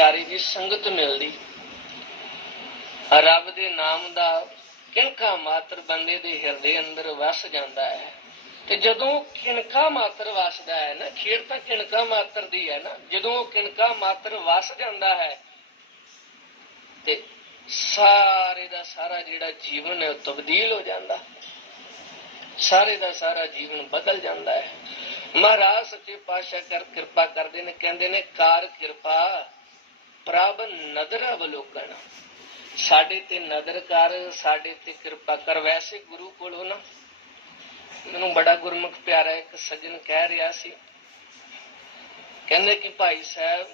ਪਿਆਰੇ ਦੀ ਸੰਗਤ ਮਿਲਦੀ। ਰੱਬ ਦੇ ਨਾਮ ਦਾ ਕਿਣਕਾ ਮਾਤਰ ਬੰਦੇ ਦੇ ਹਿਰਦੇ ਅੰਦਰ ਵਸ ਜਾਂਦਾ ਹੈ। ਤੇ ਜਦੋਂ ਕਿਣਕਾ ਮਾਤਰ ਵਸਦਾ ਹੈ ਨਾ, ਖੇਡ ਤਾਂ ਕਿਣਕਾ ਮਾਤਰ ਦੀ ਹੈ ਨਾ, ਜਦੋਂ ਕਿਣਕਾ ਮਾਤਰ ਵਸ ਜਾਂਦਾ ਹੈ, ਤੇ ਸਾਰੇ ਦਾ ਸਾਰਾ ਜਿਹੜਾ ਜੀਵਨ ਹੈ ਤਬਦੀਲ ਹੋ ਜਾਂਦਾ। ਸਾਰੇ ਦਾ ਸਾਰਾ ਜੀਵਨ ਬਦਲ ਜਾਂਦਾ ਹੈ। ਮਹਾਰਾਜ ਸੱਚੇ ਪਾਤਸ਼ਾਹ ਕਰ ਕਿਰਪਾ ਕਰਦੇ ਨੇ, ਕਹਿੰਦੇ ਨੇ, ਕਾਰ ਕਿਰਪਾ ਪ੍ਰਭ ਨਦਰ ਅਵਲੋਕਨ ਸਾਡੇ ਤੇ ਨਦਰ ਕਰ, ਸਾਡੇ ਤੇ ਕਿਰਪਾ ਕਰ। ਵੈਸੇ ਗੁਰੂ ਕੋਲੋਂ ਨਾ, ਮੈਨੂੰ ਬੜਾ ਗੁਰਮੁਖ ਪਿਆਰਾ ਇੱਕ ਸੱਜਣ ਕਹਿ ਰਿਹਾ ਸੀ। ਕਹਿੰਦੇ ਕਿ ਭਾਈ ਸਾਹਿਬ,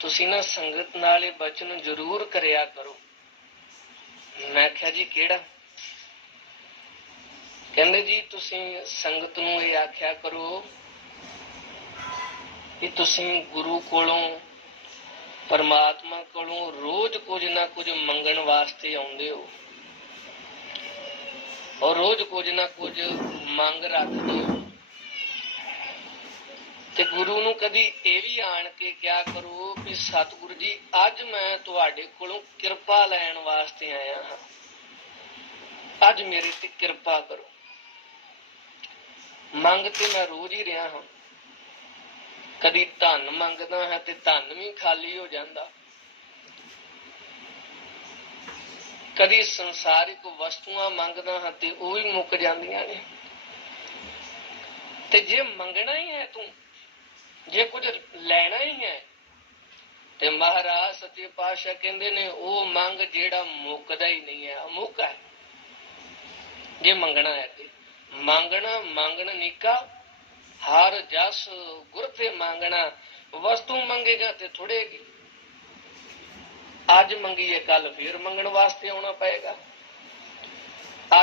ਤੁਸੀਂ ਨਾ ਸੰਗਤ ਨਾਲ ਇਹ ਬਚਨ ਜ਼ਰੂਰ ਕਰਿਆ ਕਰੋ। ਮੈਂ ਕਿਹਾ ਜੀ, ਕਿਹੜਾ? ਕਹਿੰਦੇ ਜੀ, ਤੁਸੀਂ ਸੰਗਤ ਨੂੰ ਇਹ ਆਖਿਆ ਕਰੋ ਕਿ ਤੁਸੀਂ ਗੁਰੂ ਕੋਲੋਂ ਪਰਮਾਤਮਾ ਕੋਲੋਂ ਰੋਜ਼ ਕੁਝ ਨਾ ਕੁਝ ਮੰਗਣ ਵਾਸਤੇ ਆਉਂਦੇ ਹੋ। ਔਰ ਰੋਜ਼ ਕੁਝ ਨਾ ਕੁਝ ਮੰਗ ਰੱਖਦੇ ਹੋ। ਤੇ ਗੁਰੂ ਨੂੰ ਕਦੀ ਇਹ ਵੀ ਆਣ ਕੇ ਕਿਹਾ ਕਰੋ ਕਿ ਸਤਿਗੁਰੂ ਜੀ, ਅੱਜ ਮੈਂ ਤੁਹਾਡੇ ਕੋਲੋਂ ਕਿਰਪਾ ਲੈਣ ਵਾਸਤੇ ਆਇਆ ਹਾਂ। ਅੱਜ ਮੇਰੇ ਤੇ ਕਿਰਪਾ ਕਰੋ। ਮੰਗ ਤੇ ਮੈਂ ਰੋਜ਼ ਹੀ ਰਿਹਾ ਹਾਂ। ਕਦੀ ਧਨ ਮੰਗਦਾ ਹਾਂ ਤੇ ਧਨ ਵੀ ਖਾਲੀ ਹੋ ਜਾਂਦਾ। ਕਦੀ ਸੰਸਾਰਿਕ ਵਸਤੂਆਂ ਮੰਗਦਾ ਹਾਂ ਤੇ ਉਹ ਵੀ ਮੁੱਕ ਜਾਂਦੀਆਂ ਨੇ। ਤੇ ਜੇ ਮੰਗਣਾ ਹੀ ਹੈ ਤੂੰ, ਜੇ ਕੁਝ ਲੈਣਾ ਹੀ ਹੈ, ਤੇ ਮਹਾਰਾਜ ਸੱਚੇ ਪਾਤਸ਼ਾਹ ਕਹਿੰਦੇ ਨੇ, ਉਹ ਮੰਗ ਜਿਹੜਾ ਮੁੱਕਦਾ ਹੀ ਨਹੀਂ ਹੈ, ਅਮੁੱਕ ਹੈ। ਜੇ ਮੰਗਣਾ ਹੈ ਤੇ ਮੰਗਣਾ ਮੰਗਣ ਨਿਕਾ ਹਰ ਜਸ ਗੁਰ ਤੇ ਮੰਗਣਾ, ਵਸਤੂ ਮੰਗੇਗਾ ਤੇ ਥੋੜੇਗੀ। ਅੱਜ ਮੰਗੀਏ ਕੱਲ ਫੇਰ ਮੰਗਣ ਵਾਸਤੇ ਆਉਣਾ ਪਏਗਾ।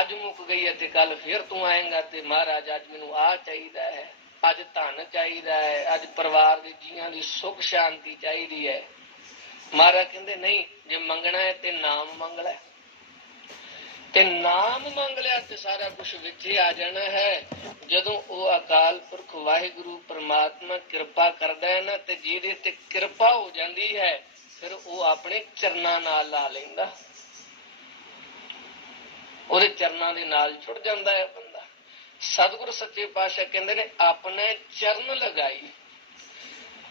ਅੱਜ ਮੁੱਕ ਗਈ ਹੈ ਤੇ ਕੱਲ ਫੇਰ ਤੂੰ ਆਏਗਾ ਤੇ ਮਹਾਰਾਜ, ਅੱਜ ਮੈਨੂੰ ਆ ਚਾਹੀਦਾ ਹੈ। ਅੱਜ ਧਨ ਚਾਹੀਦਾ ਹੈ, ਅੱਜ ਪਰਿਵਾਰ ਦੇ ਜੀਆਂ ਦੀ ਸੁਖ ਸ਼ਾਂਤੀ ਚਾਹੀਦੀ ਹੈ। ਮਹਾਰਾਜ ਕਹਿੰਦੇ, ਨਹੀਂ, ਜੇ ਮੰਗਣਾ ਹੈ ਤੇ ਨਾਮ ਮੰਗ ਲੈ। ਤੇ ਨਾਮ ਮੰਗ ਲਿਆ ਤੇ ਸਾਰਾ ਕੁਝ ਵਿੱਚ ਆ ਜਾਣਾ ਹੈ। ਜਦੋਂ ਉਹ ਅਕਾਲ ਪੁਰਖ ਵਾਹਿਗੁਰੂ ਪ੍ਰਮਾਤਮਾ ਕਿਰਪਾ ਕਰਦਾ ਹੈ ਨਾ, ਤੇ ਜਿਹਦੇ ਤੇ ਕਿਰਪਾ ਹੋ ਜਾਂਦੀ ਹੈ, ਫਿਰ ਉਹ ਆਪਣੇ ਚਰਨਾਂ ਨਾਲ ਲਾ ਲੈਂਦਾ। ਉਹਦੇ ਚਰਨਾਂ ਦੇ ਨਾਲ ਜੁੜ ਜਾਂਦਾ ਹੈ ਬੰਦਾ। ਸਤਿਗੁਰੂ ਸੱਚੇ ਪਾਤਸ਼ਾਹ ਕਹਿੰਦੇ ਨੇ, ਆਪਣੇ ਚਰਨ ਲਗਾਈ।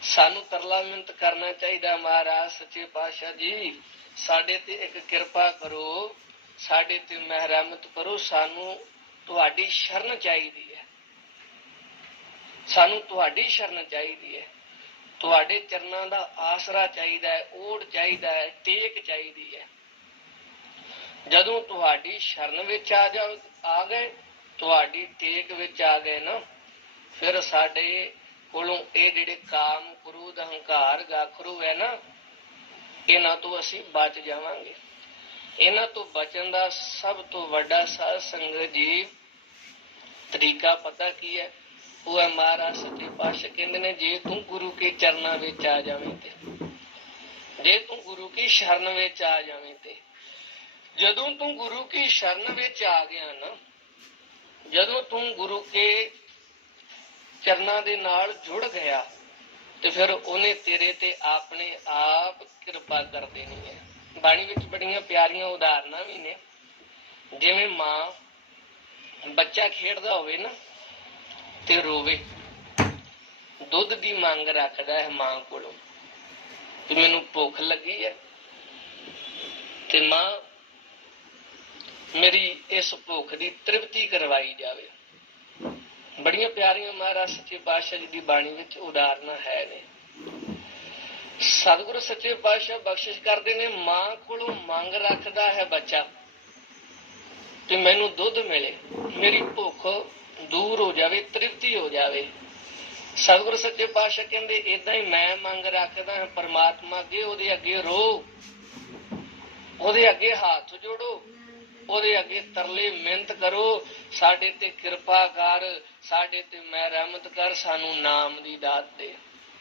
ਸਾਨੂੰ ਤਰਲਾ ਮਿੰਤ ਕਰਨਾ ਚਾਹੀਦਾ ਮਹਾਰਾਜ, ਸੱਚੇ ਪਾਤਸ਼ਾਹ ਜੀ। ਸਾਡੇ ਤੇ ਇੱਕ ਕਿਰਪਾ ਕਰੋ। ਸਾਡੇ ਤੇ ਮਹਿਰਮਤ ਕਰੋ, ਸਾਨੂੰ ਤੁਹਾਡੀ ਸ਼ਰਨ ਚਾਹੀਦੀ ਹੈ। ਸਾਨੂੰ ਤੁਹਾਡੀ ਸ਼ਰਨ ਚਾਹੀਦੀ ਹੈ। ਤੁਹਾਡੇ ਚਰਨਾਂ ਦਾ ਆਸਰਾ ਚਾਹੀਦਾ ਹੈ, ਓੜ ਚਾਹੀਦਾ ਹੈ, ਟੇਕ ਚਾਹੀਦੀ ਹੈ। ਜਦੋਂ ਤੁਹਾਡੀ ਸ਼ਰਨ ਵਿੱਚ ਆ ਜਾ, ਆ ਗਏ, ਤੁਹਾਡੀ ਟੇਕ ਵਿੱਚ ਆ ਗਏ ਨਾ, ਫਿਰ ਸਾਡੇ ਕੋਲੋਂ ਇਹ ਜਿਹੜੇ ਕਾਮ, ਕ੍ਰੋਧ ਹੰਕਾਰ ਗਾਖਰੂ ਹੈ ਨਾ, ਇਹਨਾਂ ਤੋਂ ਅਸੀਂ ਬਚ ਜਾਵਾਂਗੇ। ਇਹਨਾਂ ਤੋਂ ਬਚਣ ਦਾ ਸਭ ਤੋਂ ਵੱਡਾ ਸਾਧ ਸੰਗਤ ਜੀ, ਤਰੀਕਾ ਪਤਾ ਕੀ ਹੈ? ਉਹ ਹੈ ਮਹਾਰਾਜ ਸੱਚੇ ਪਾਤਸ਼ਾਹ ਕਹਿੰਦੇ ਨੇ, ਜੇ ਤੂੰ ਗੁਰੂ ਕੇ ਚਰਨਾਂ ਵਿੱਚ ਆ ਜਾਵੇਂ ਤੇ, ਜੇ ਤੂੰ ਗੁਰੂ ਕੀ ਸ਼ਰਨ ਵਿੱਚ ਆ ਜਾਵੇਂ ਤੇ, ਜਦੋਂ ਤੂੰ ਗੁਰੂ ਕੀ ਸ਼ਰਨ ਵਿੱਚ ਆ ਗਿਆ ਨਾ, ਜਦੋਂ ਤੂੰ ਗੁਰੂ ਕੇ ਚਰਨਾਂ ਦੇ ਨਾਲ ਜੁੜ ਗਿਆ, ਤੇ ਫਿਰ ਉਹਨੇ ਤੇਰੇ ਤੇ ਆਪਣੇ ਆਪ ਕਿਰਪਾ ਕਰ ਦੇਣੀ ਹੈ। ਬਾਣੀ ਵਿੱਚ ਬੜੀਆਂ ਪਿਆਰੀਆਂ ਉਦਾਹਰਨਾਂ ਵੀ ਨੇ। ਜਿਵੇਂ ਮਾਂ ਬੱਚਾ ਖੇਡਦਾ ਹੋਵੇ ਨਾ ਤੇ ਰੋਵੇ। ਦੁੱਧ ਦੀ ਮੰਗ ਰੱਖਦਾ ਹੈ ਮਾਂ ਕੋਲੋਂ। ਕਿ ਮੈਨੂੰ ਭੁੱਖ ਲੱਗੀ ਹੈ ਤੇ ਮਾਂ ਮੇਰੀ ਇਸ ਭੁੱਖ ਦੀ ਤ੍ਰਿਪਤੀ ਕਰਵਾਈ ਜਾਵੇ। ਬੜੀਆਂ ਪਿਆਰੀਆਂ ਮਹਾਰਾਜ ਸੱਚੇ ਪਾਤਸ਼ਾਹ ਜੀ ਦੀ ਬਾਣੀ ਵਿੱਚ ਉਦਾਹਰਨਾਂ ਹੈ ਨੇ। ਸਤਿਗੁਰੂ ਸੱਚੇ ਪਾਤਸ਼ਾਹ ਬਖਸ਼ਿਸ਼ ਕਰਦੇ ਨੇ, ਮਾਂ ਕੋਲੋਂ ਮੰਗ ਰੱਖਦਾ ਹੈ ਬੱਚਾ ਕਿ ਮੈਨੂੰ ਦੁੱਧ ਮਿਲੇ, ਮੇਰੀ ਭੁੱਖ ਦੂਰ ਹੋ ਜਾਵੇ, ਤ੍ਰਿਪਤੀ ਹੋ ਜਾਵੇ। ਸਤਿਗੁਰੂ ਸੱਚੇ ਪਾਤਸ਼ਾਹ ਕਹਿੰਦੇ ਇਦਾਂ ਹੀ ਮੈਂ ਮੰਗ ਰੱਖਦਾ ਹਾਂ, ਪਰਮਾਤਮਾ ਅੱਗੇ, ਉਹਦੇ ਅੱਗੇ ਰੋ। ਉਹਦੇ ਅੱਗੇ ਹੱਥ ਜੋੜੋ। ਉਹਦੇ ਅੱਗੇ ਤਰਲੇ ਮਿਹਨਤ ਕਰੋ। ਸਾਡੇ ਤੇ ਕਿਰਪਾ ਕਰ, ਸਾਡੇ ਤੇ ਮਿਹਰਮਤ ਕਰ, ਸਾਨੂੰ ਨਾਮ ਦੀ ਦਾਤ ਦੇ।